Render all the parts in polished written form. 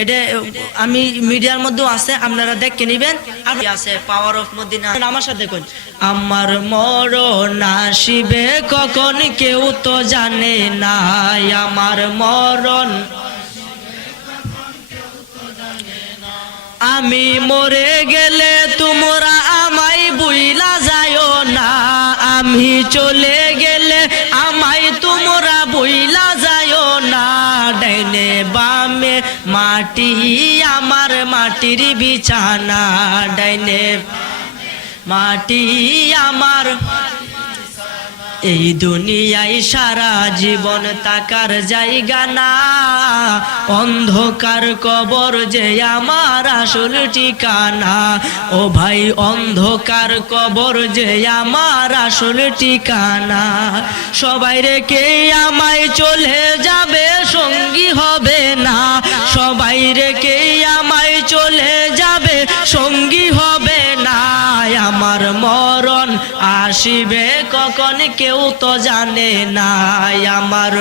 এটা আমি মিডিয়ার মধ্যেও আছে, আপনারা দেখে নেবেন। আমি আছে পাওয়ার অফ মদিনা, আমার সাথে কই আমার মরণ আসিবে কখন কেউ তো জানে না, আমার মরণ আমি মরে গেলে তোমরা আমায় বুইলা যায়ও না, আমি চলে গেলে আমায় তোমরা বুইলা যায়ও না, ডাইনে বামে মাটি আমার মাটির বিছানা, ডাইনে মাটি আমার এই দুনিয়ায় সারা জীবন তাকার জায়গা না, অন্ধকার কবর যে আমার আসল ঠিকানা, ও ভাই অন্ধকার কবর যে আমার আসল ঠিকানা, সবাই রেখে আমায় চলে যাবে সঙ্গী হবে না, সবাই রেখে আমায় চলে যাবে সঙ্গী হবে না, আমার মরণ আসিবে কখন কেউ তো জানে না, আমার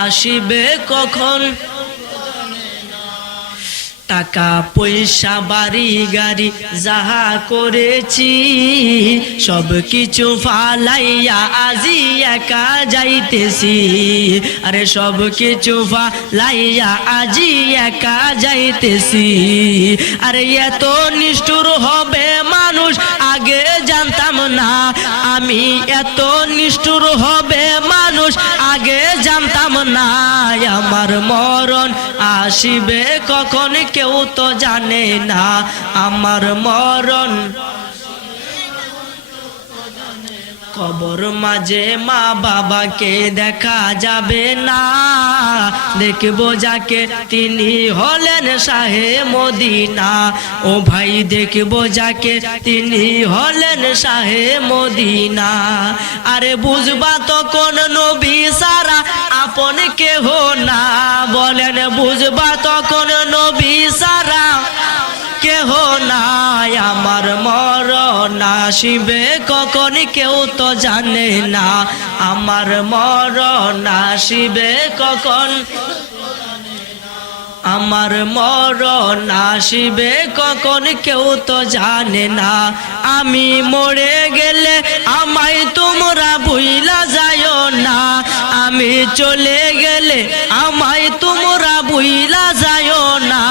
আসিবে কখন, টাকা পয়সা বাড়ি গাড়ি যাহা করেছি সব কিছু ফালাইয়া আজি একা যাইতেছি, আরে সব কিছু ফালাইয়া আজি একা যাইতেছি, আরে এত নিষ্ঠুর হবে মানুষ আগে জানতাম না, আমি এত নিষ্ঠুর হবে মানুষ আগে জানতাম না, আমার মরণ আসিবে কখন কেউ তো জানে না, আমার মরণ কবর মাঝে মা বাবাকে দেখা যাবে না, দেখবো যাকে তিনি হলেন শাহে মদিনা, ও ভাই দেখবো যাকে তিনি হলেন শাহে মদিনা, আরে বুঝবা তখন নবী সারা আপন কেহ না, বলেন বুঝবা তখন নবী সারা কেহ নাই, আমার মরণ আসিবে কখন কেউ তো জানে না, আমার মরণ আসিবে কখন, আমার মরণ আসিবে কখন কেউ তো জানে না, আমি মরে গেলে আমায় তোমরা ভুইলা যায়ও না, আমি চলে গেলে আমায় তোমরা ভুইলা যায়ও না,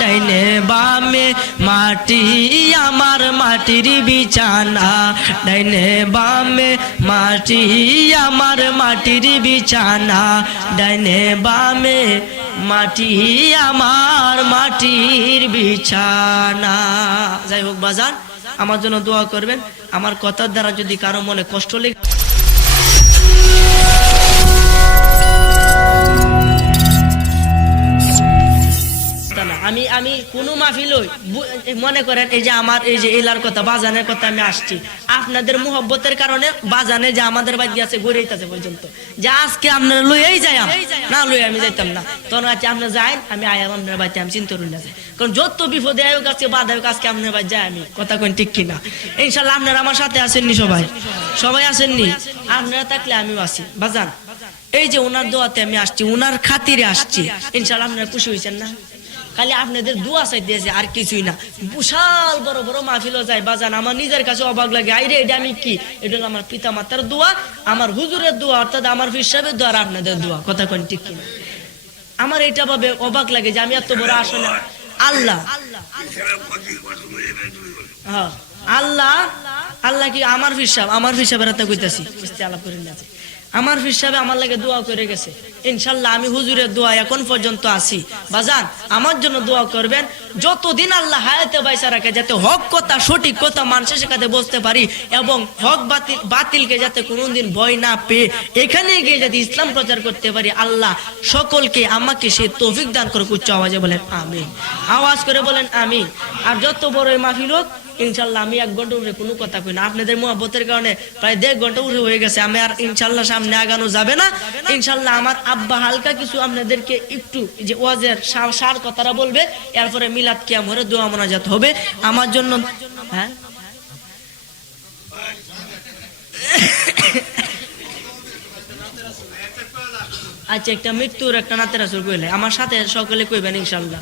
ডাইনে বামে মাটি আমার মাটির বিছানা, ডাইনে বামে মাটি আমার মাটির বিছানা, ডাইনে বামে মাটি আমার মাটির বিছানা। যাই হোক বাজার, আমার জন্য দোয়া করবেন, আমার কথার দ্বারা যদি কারো মনে কষ্ট লেগে আমি কোনো মাহফিল মনে করেন এই যে আমার এই যে এলার কথা বাজানের কথা আমি আসছি আপনাদের মুহব্বতের কারণে, বাজানে যে আমাদের বাড়ি আছে গড়েইতেছে পর্যন্ত, যে আজকে আপনারা লইয়াই যাই না লই আমি যাইতাম না, তখন আজকে আপনি যাই আমি আয়াম আপনার বাড়িতে আমি চিন্তা করি না যাই, কারণ যত বিপদে আয়োগ আজকে বাধা হোক আজকে আপনার বাড়ি যাই আমি, কথা কোন ঠিক কিনা? ইনশাল্লাহ আপনারা আমার সাথে আসেননি, সবাই আসেননি, আপনারা থাকলে আমিও আসি বাজান, এই যে ওনার দোয়াতে আমি আসছি, ওনার খাতিরে আসছি, ইনশাল্লাহ আপনারা খুশি হয়েছেন না? খালি আপনাদের দোয়া চাইতেছে আর কিছুই না, বিশাল বড় বড় মাহফিলও যায় বাজান, আমার নিজের কাছে অবাক লাগে, আইরে এটা আমি কি, এটা হলো আমার পিতা মাতার দোয়া, আমার হুজুরের দোয়া, অর্থাৎ আমার পীর সাহেবের দোয়া আর আপনাদের দোয়া, কথা কোন ঠিক কিনা? আমার এটা ভাবে অবাক লাগে যে আমি এত বড় আসলে আল্লাহ, হ্যাঁ আল্লাহ আল্লাহ কি আমার পীর সাহেবের হাতে কইতাছি আলাপ করে নিয়েছে, আমার পীর সাহেব আমার লাগে দোয়া করে গেছে, ইনশাল্লাহ আমি হুজুরের দোয়া এখন পর্যন্ত আছি বাজান, আমার জন্য দোয়া করবেন, যতদিন আল্লাহ হায়াতে বাইসা রাখে যাতে হক কথা সঠিক কথা মানুষের সাথে বলতে পারি, এবং হক বাতিলকে যাতে কোনোদিন ভয় না পেয়ে এখানে গিয়ে যাতে ইসলাম প্রচার করতে পারি, আল্লাহ সকলকে আমাকে সে তৌফিক দান করে, উচ্চ আওয়াজে বলেন আমিন, আওয়াজ করে বলেন আমিন। আর যত বড় মাহফিল হোক ইনশাল্লাহ আমি 1 ঘন্টা উঠে কোনো কথা কই না, আপনাদের মুহাব্বতের কারণে প্রায় 1.5 ঘন্টা উঠে হয়ে গেছে, আমি আর ইনশাল্লাহ সামনে আগানো যাবে না, ইনশাল্লাহ আমার আব্বা হালকা কিছু আপনাদেরকে একটু যে ওয়াজের সার কথাটা বলবে, এরপরে মিলাদ কিয়াম হরে দোয়া মোনাজাত হবে আমার জন্য, হ্যাঁ আচ্ছা একটা মৃত্যুর একটা নাতে রাসূল কইলে আমার সাথে সকলে কইবেন ইনশাআল্লাহ।